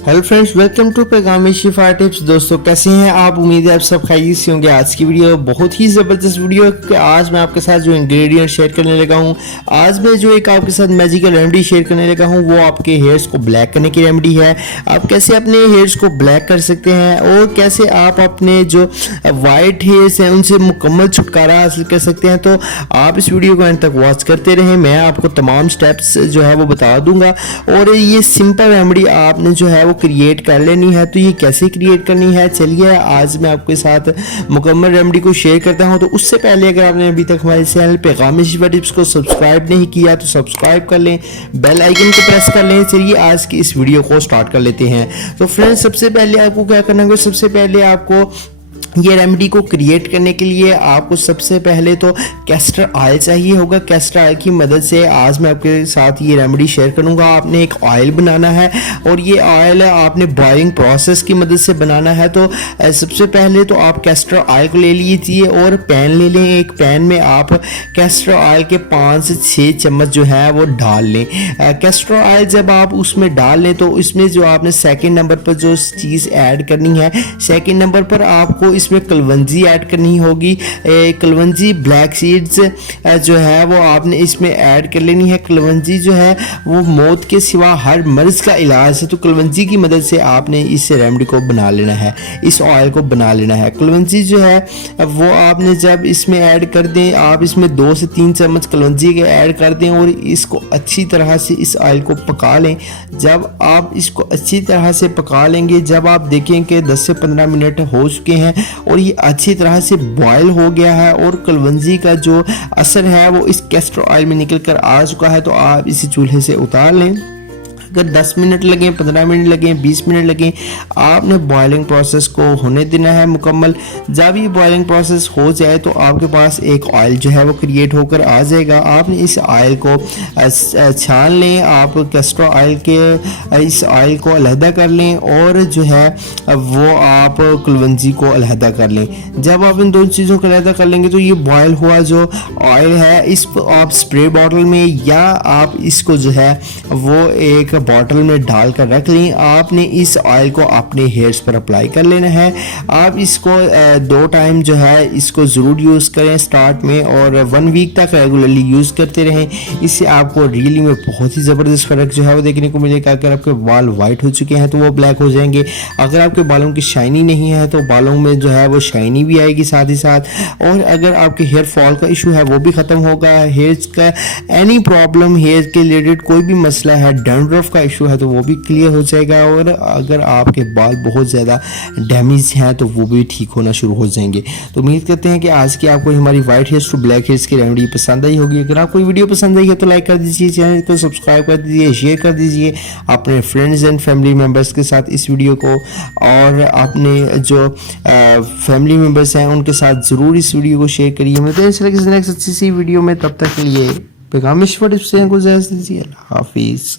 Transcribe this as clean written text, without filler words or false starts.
Hello friends, welcome to पैगामी Shifa tips. दोस्तों कैसे हैं आप? उम्मीद है आप सब खैरियत से होंगे। आज की वीडियो बहुत ही ज़बरदस्त वीडियो है क्योंकि आज मैं आपके साथ जो इंग्रेडिएंट शेयर करने लगा हूं, आज मैं जो एक आपके साथ मैजिकल रेमेडी शेयर करने लगा हूं, वो आपके हेयर्स को ब्लैक करने की रेमेडी है। आप कैसे अपने हेयर्स को ब्लैक कर सकते हैं और कैसे आप अपने जो वाइट हेयर्स हैं उनसे मुकम्मल छुटकारा हासिल कर सकते हैं। तो आप इस वीडियो को एंड तक वॉच करते रहें, मैं आपको तमाम स्टेप्स जो है वो बता दूंगा और ये सिंपल रेमेडी आपने जो है क्रिएट कर लेनी है। तो ये कैसे क्रिएट करनी है, चलिए आज मैं आपके साथ मुकम्मल रेमेडी को शेयर करता हूं। तो उससे पहले अगर आपने अभी तक हमारे चैनल पैगामी शिफा टिप्स को सब्सक्राइब नहीं किया तो सब्सक्राइब कर लें, बेल आइकन को प्रेस कर लें। चलिए आज की इस वीडियो को स्टार्ट कर लेते हैं। तो फ्रेंड्स, सबसे पहले आपको क्या करना होगा, सबसे पहले आपको ये रेमेडी को क्रिएट करने के लिए आपको सबसे पहले तो कैस्टर ऑयल चाहिए होगा। कैस्टर ऑयल की मदद से आज मैं आपके साथ ये रेमेडी शेयर करूंगा। आपने एक ऑयल बनाना है और ये ऑयल आपने बॉइलिंग प्रोसेस की मदद से बनाना है। तो सबसे पहले तो आप कैस्टर ऑयल को ले लीजिए और पैन ले लें। एक पैन में आप कैस्टर ऑयल के 5 से 6 चम्मच जो है वो डाल लें। कैस्टर ऑयल जब आप उसमें डाल लें तो इसमें जो आपने सेकेंड नंबर पर जो चीज़ ऐड करनी है, सेकेंड नंबर पर आपको इसमें कलवंजी ऐड करनी होगी। कलवंजी ब्लैक सीड्स जो है वो आपने इसमें ऐड कर लेनी है। कलवंजी जो है वो मौत के सिवा हर मर्ज का इलाज है। तो कलवंजी की मदद से आपने इस रेमेडी को बना लेना है, इस ऑयल को बना लेना है। कलवंजी जो है वो आपने जब इसमें ऐड कर दें, आप इसमें 2 से 3 चम्मच कलवंजी के ऐड कर दें और इसको अच्छी तरह से इस ऑयल को पका लें। जब आप इसको अच्छी तरह से पका लेंगे, जब आप देखें कि 10 से 15 मिनट हो चुके हैं और ये अच्छी तरह से बॉयल हो गया है और कलवंजी का जो असर है वो इस कैस्टर ऑयल में निकल कर आ चुका है, तो आप इसे चूल्हे से उतार लें। अगर 10 मिनट लगें, 15 मिनट लगें, 20 मिनट लगें, आपने बॉइलिंग प्रोसेस को होने देना है मुकम्मल। जब ये बॉइलिंग प्रोसेस हो जाए तो आपके पास एक ऑयल जो है वो क्रिएट होकर आ जाएगा। आपने इस ऑयल को छान लें। आप कैस्टर ऑयल के इस ऑयल को अलहदा कर लें और जो है वो आप कलवंजी को अलहदा कर लें। जब आप इन दोनों चीज़ों को अलहदा कर लेंगे तो ये बॉयल हुआ जो ऑयल है इस आप स्प्रे बॉटल में या आप इसको जो है वो एक बॉटल में डालकर रख लें। आपने इस ऑयल को अपने हेयर्स पर अप्लाई कर लेना है। आप इसको 2 टाइम जो है इसको ज़रूर यूज़ करें स्टार्ट में और 1 वीक तक रेगुलरली यूज़ करते रहें। इससे आपको रियली में बहुत ही ज़बरदस्त फ़र्क जो है वो देखने को मिलेगा। अगर आपके बाल वाइट हो चुके हैं तो वो ब्लैक हो जाएंगे। अगर आपके बालों की शाइनी नहीं है तो बालों में जो है वो शाइनी भी आएगी साथ ही साथ। और अगर आपके हेयर फॉल का इशू है वो भी ख़त्म होगा। हेयर्स का एनी प्रॉब्लम, हेयर के रिलेटेड कोई भी मसला है, डैंड्रफ का इशू है तो वो भी क्लियर हो जाएगा। और अगर आपके बाल बहुत ज़्यादा डैमेज हैं तो वो भी ठीक होना शुरू हो जाएंगे। तो उम्मीद करते हैं कि आज की आपको हमारी white hairs to black hairs की रेमेडी पसंद आई होगी। अगर आपको वीडियो पसंद आई है तो लाइक कर दीजिए, चैनल को सब्सक्राइब कर दीजिए, शेयर कर दीजिए अपने फ्रेंड्स एंड फैमिली मेम्बर्स के साथ इस वीडियो को। और अपने जो फैमिली मेम्बर्स हैं उनके साथ ज़रूर इस वीडियो को शेयर करिए। मिलते हैं नेक्स्ट अच्छी सी वीडियो में, तब तक के लिए पैगामी शिफा टिप्स से इजाज़त दीजिए। अल्लाह हाफिज़।